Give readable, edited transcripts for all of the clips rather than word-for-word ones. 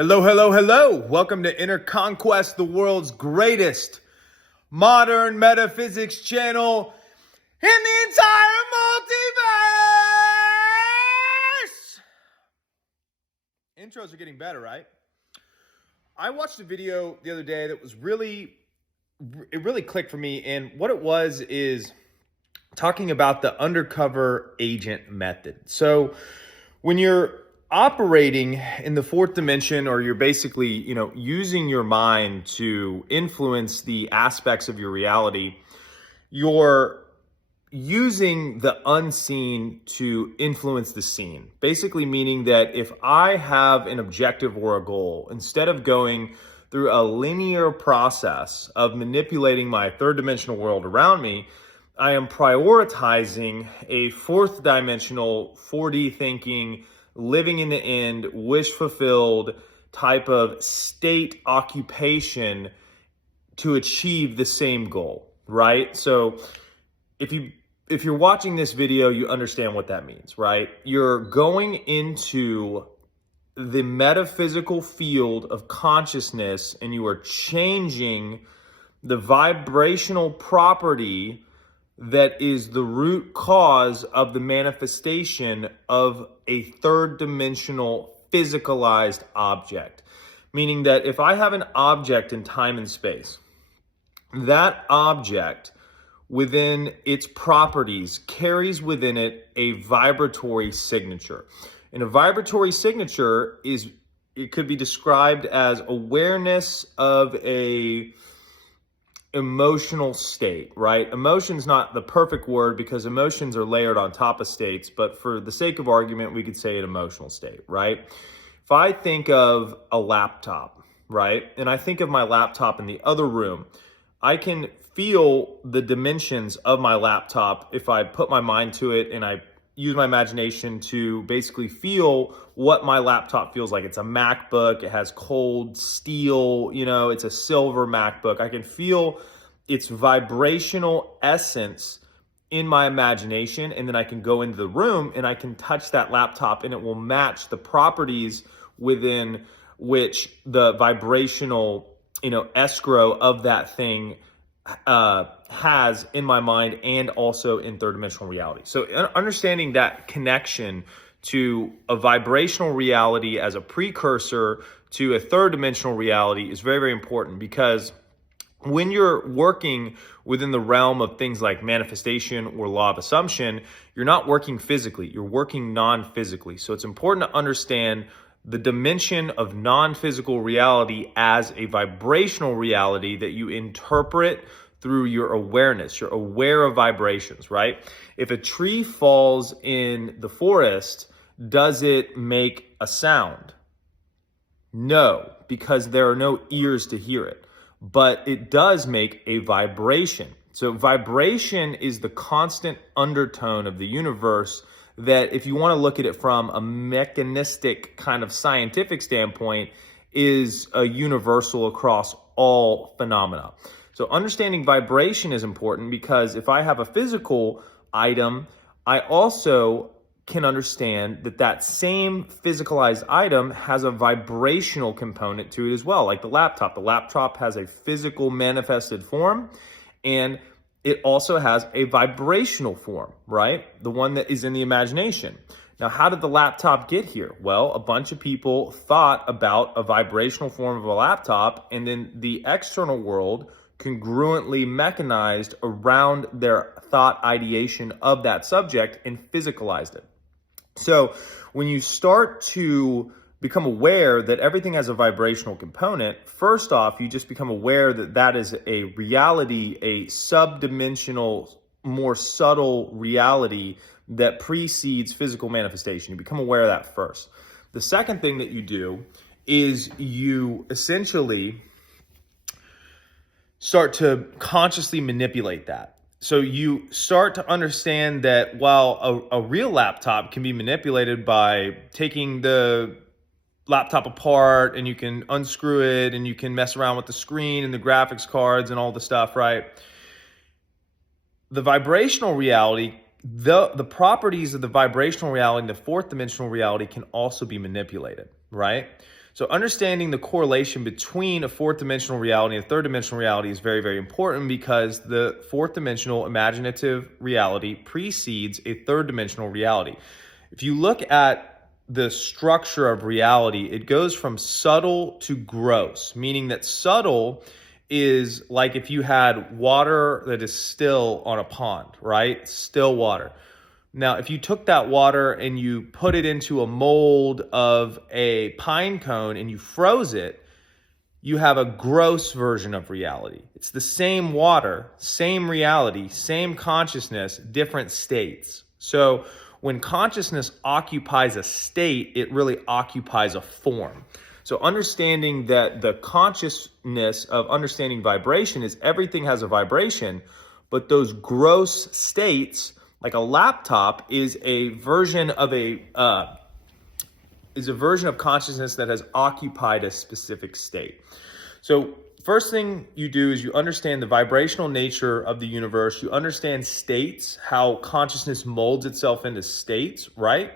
Hello, hello, hello. Welcome to Inner Conquest, the world's greatest modern metaphysics channel in the entire multiverse. Intros are getting better, right? I watched a video the other day that was really clicked for me. And what it was is talking about the undercover agent method. So when you're operating in the fourth dimension, or you're basically, using your mind to influence the aspects of your reality, you're using the unseen to influence the seen. Basically meaning that if I have an objective or a goal, instead of going through a linear process of manipulating my third dimensional world around me, I am prioritizing a fourth dimensional, 4D thinking, living in the end, wish fulfilled type of state occupation to achieve the same goal, right? So if you're watching this video, you understand what that means, right? You're going into the metaphysical field of consciousness and you are changing the vibrational property that is the root cause of the manifestation of a third dimensional physicalized object. Meaning that if I have an object in time and space, that object within its properties carries within it a vibratory signature. And a vibratory signature it could be described as awareness of a emotional state, right? Emotion's not the perfect word because emotions are layered on top of states, but for the sake of argument, we could say an emotional state, right? If I think of a laptop, right, and I think of my laptop in the other room, I can feel the dimensions of my laptop if I put my mind to it and I use my imagination to basically feel what my laptop feels like. It's a MacBook, it has cold steel, it's a silver MacBook. I can feel its vibrational essence in my imagination, and then I can go into the room and I can touch that laptop and it will match the properties within which the vibrational, escrow of that thing has in my mind and also in third dimensional reality. So understanding that connection to a vibrational reality as a precursor to a third dimensional reality is very, very important, because when you're working within the realm of things like manifestation or law of assumption, you're not working physically, you're working non-physically. So it's important to understand the dimension of non-physical reality as a vibrational reality that you interpret through your awareness. You're aware of vibrations, right? If a tree falls in the forest, does it make a sound? No, because there are no ears to hear it, but it does make a vibration. So vibration is the constant undertone of the universe that, if you want to look at it from a mechanistic kind of scientific standpoint, is a universal across all phenomena. So understanding vibration is important, because if I have a physical item, I also can understand that that same physicalized item has a vibrational component to it as well. Like the laptop. The laptop has a physical manifested form, and it also has a vibrational form, right? The one that is in the imagination. Now, how did the laptop get here? Well, a bunch of people thought about a vibrational form of a laptop, and then the external world congruently mechanized around their thought ideation of that subject and physicalized it. So when you start to become aware that everything has a vibrational component, first off, you just become aware that that is a reality, a subdimensional, more subtle reality that precedes physical manifestation. You become aware of that first. The second thing that you do is you essentially start to consciously manipulate that. So you start to understand that while a real laptop can be manipulated by taking the laptop apart and you can unscrew it and you can mess around with the screen and the graphics cards and all the stuff, right? The vibrational reality, the properties of the vibrational reality, the fourth dimensional reality, can also be manipulated, right? So understanding the correlation between a fourth dimensional reality and a third dimensional reality is very, very important, because the fourth dimensional imaginative reality precedes a third dimensional reality. If you look at the structure of reality, it goes from subtle to gross, meaning that subtle is like if you had water that is still on a pond, right? Still water. Now, if you took that water and you put it into a mold of a pine cone and you froze it, you have a gross version of reality. It's the same water, same reality, same consciousness, different states. So when consciousness occupies a state, it really occupies a form. So understanding that the consciousness of understanding vibration is everything has a vibration, but those gross states, like a laptop, is a version of consciousness that has occupied a specific state. So first thing you do is you understand the vibrational nature of the universe. You understand states, how consciousness molds itself into states, right?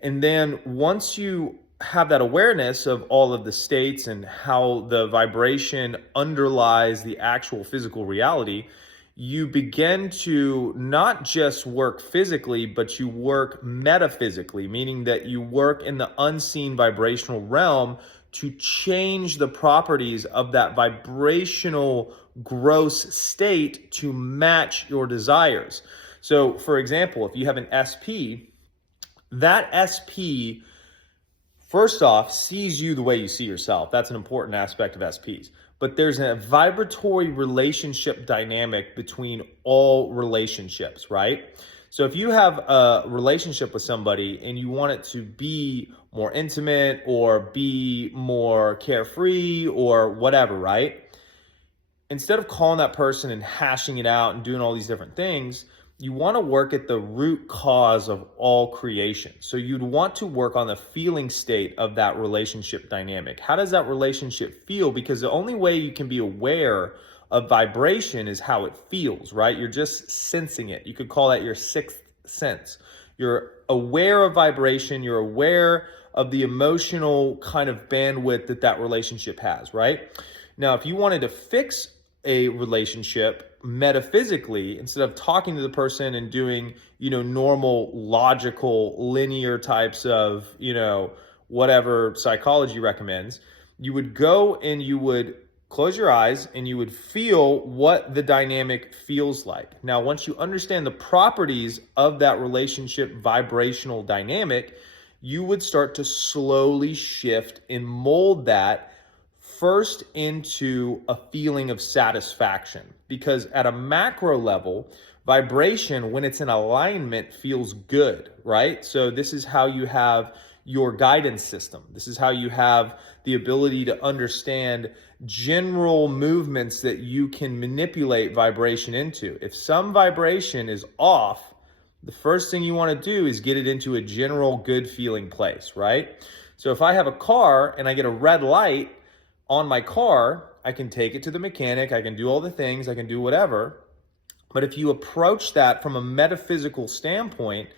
And then once you have that awareness of all of the states and how the vibration underlies the actual physical reality, you begin to not just work physically, but you work metaphysically, meaning that you work in the unseen vibrational realm to change the properties of that vibrational gross state to match your desires. So, for example, if you have an SP, that SP, first off, sees you the way you see yourself. That's an important aspect of SPs. But there's a vibratory relationship dynamic between all relationships, right? So if you have a relationship with somebody and you want it to be more intimate or be more carefree or whatever, right? Instead of calling that person and hashing it out and doing all these different things, you want to work at the root cause of all creation. So you'd want to work on the feeling state of that relationship dynamic. How does that relationship feel? Because the only way you can be aware of vibration is how it feels, right? You're just sensing it. You could call that your sixth sense. You're aware of vibration. You're aware of the emotional kind of bandwidth that relationship has, right? Now, if you wanted to fix a relationship metaphysically, instead of talking to the person and doing, normal, logical, linear types of, whatever psychology recommends, you would go and you would close your eyes and you would feel what the dynamic feels like. Now, once you understand the properties of that relationship vibrational dynamic, you would start to slowly shift and mold that first into a feeling of satisfaction, because at a macro level, vibration, when it's in alignment, feels good, right? So this is how you have your guidance system. This is how you have the ability to understand general movements that you can manipulate vibration into. If some vibration is off, the first thing you want to do is get it into a general good feeling place, right? So if I have a car and I get a red light on my car, I can take it to the mechanic, I can do all the things, I can do whatever. But if you approach that from a metaphysical standpoint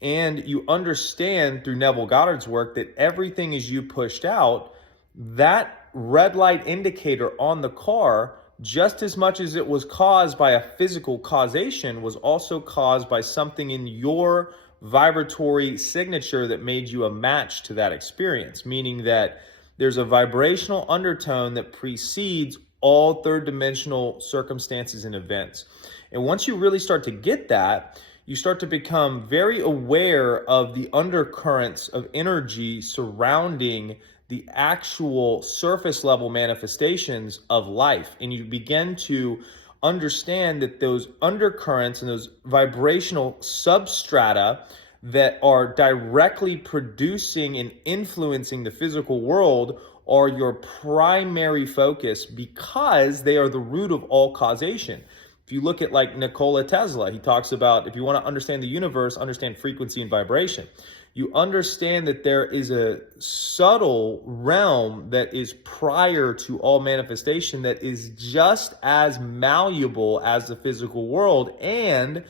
and you understand through Neville Goddard's work that everything is you pushed out, that red light indicator on the car, just as much as it was caused by a physical causation, was also caused by something in your vibratory signature that made you a match to that experience, meaning that there's a vibrational undertone that precedes all third dimensional circumstances and events. And once you really start to get that, you start to become very aware of the undercurrents of energy surrounding the actual surface level manifestations of life. And you begin to understand that those undercurrents and those vibrational substrata that are directly producing and influencing the physical world are your primary focus, because they are the root of all causation. If you look at like Nikola Tesla, he talks about, if you want to understand the universe, understand frequency and vibration. You understand that there is a subtle realm that is prior to all manifestation that is just as malleable as the physical world, and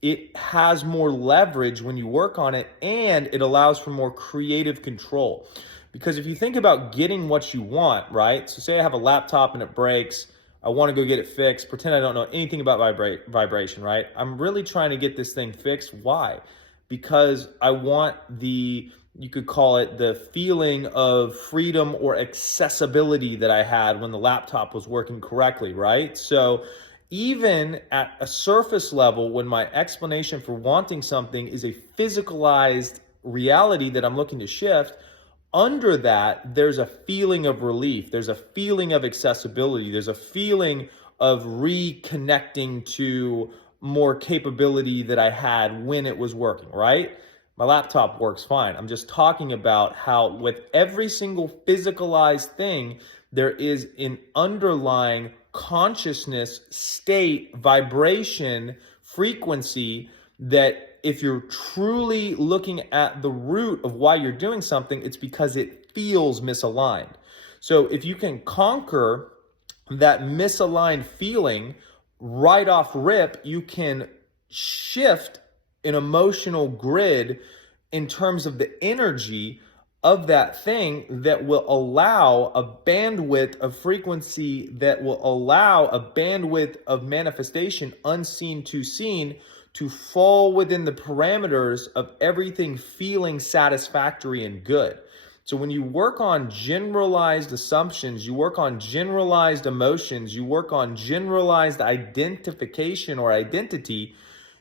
it has more leverage when you work on it, and it allows for more creative control. Because if you think about getting what you want, right? So say I have a laptop and it breaks. I want to go get it fixed. Pretend I don't know anything about vibration, right? I'm really trying to get this thing fixed. Why? Because I want you could call it the feeling of freedom or accessibility that I had when the laptop was working correctly, right? So even at a surface level, when my explanation for wanting something is a physicalized reality that I'm looking to shift, under that, there's a feeling of relief. There's a feeling of accessibility. There's a feeling of reconnecting to more capability that I had when it was working, right? My laptop works fine. I'm just talking about how with every single physicalized thing, there is an underlying consciousness, state, vibration, frequency that if you're truly looking at the root of why you're doing something, it's because it feels misaligned. So if you can conquer that misaligned feeling right off rip, you can shift an emotional grid in terms of the energy of that thing that will allow a bandwidth of frequency, that will allow a bandwidth of manifestation unseen to seen to fall within the parameters of everything feeling satisfactory and good. So when you work on generalized assumptions, you work on generalized emotions, you work on generalized identification or identity,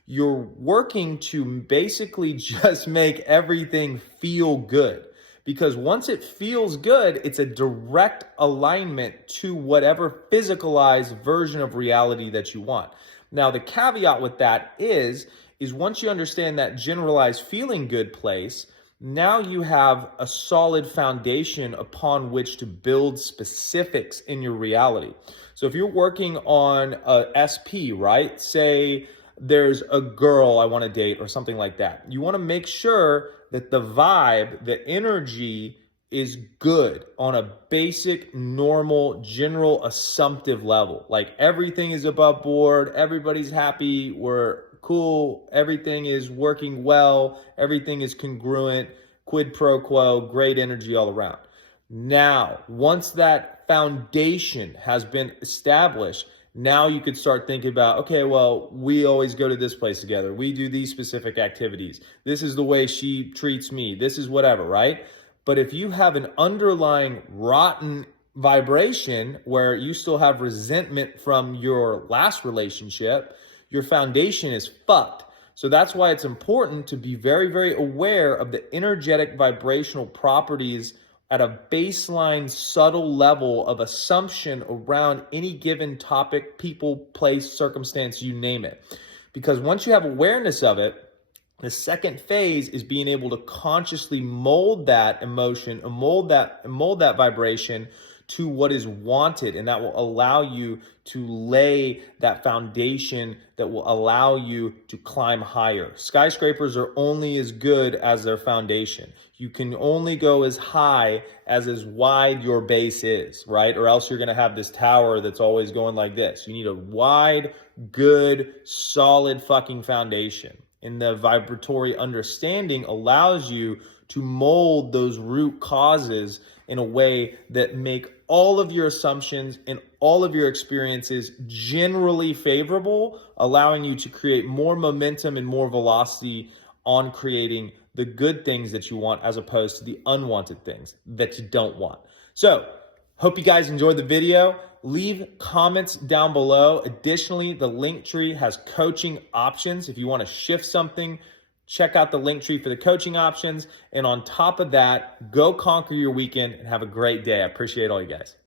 you're working to basically just make everything feel good. Because once it feels good, it's a direct alignment to whatever physicalized version of reality that you want. Now, the caveat with that is once you understand that generalized feeling good place, now you have a solid foundation upon which to build specifics in your reality. So if you're working on a SP, right? Say there's a girl I want to date or something like that. You want to make sure that the vibe, the energy is good on a basic, normal, general, assumptive level. Like everything is above board, everybody's happy, we're cool, everything is working well, everything is congruent, quid pro quo, great energy all around. Now, once that foundation has been established, now you could start thinking about, okay, well, we always go to this place together. We do these specific activities. This is the way she treats me. This is whatever, right? But if you have an underlying rotten vibration where you still have resentment from your last relationship, your foundation is fucked. So that's why it's important to be very, very aware of the energetic vibrational properties at a baseline, subtle level of assumption around any given topic, people, place, circumstance, you name it. Because once you have awareness of it, the second phase is being able to consciously mold that emotion, and mold that vibration to what is wanted, and that will allow you to lay that foundation that will allow you to climb higher. Skyscrapers are only as good as their foundation. You can only go as high as wide your base is, right? Or else you're gonna have this tower that's always going like this. You need a wide, good, solid fucking foundation. And the vibratory understanding allows you to mold those root causes in a way that make all of your assumptions and all of your experiences generally favorable, allowing you to create more momentum and more velocity on creating the good things that you want as opposed to the unwanted things that you don't want. So, hope you guys enjoyed the video. Leave comments down below. Additionally, the link tree has coaching options. If you want to shift something, check out the link tree for the coaching options. And on top of that, go conquer your weekend and have a great day. I appreciate all you guys.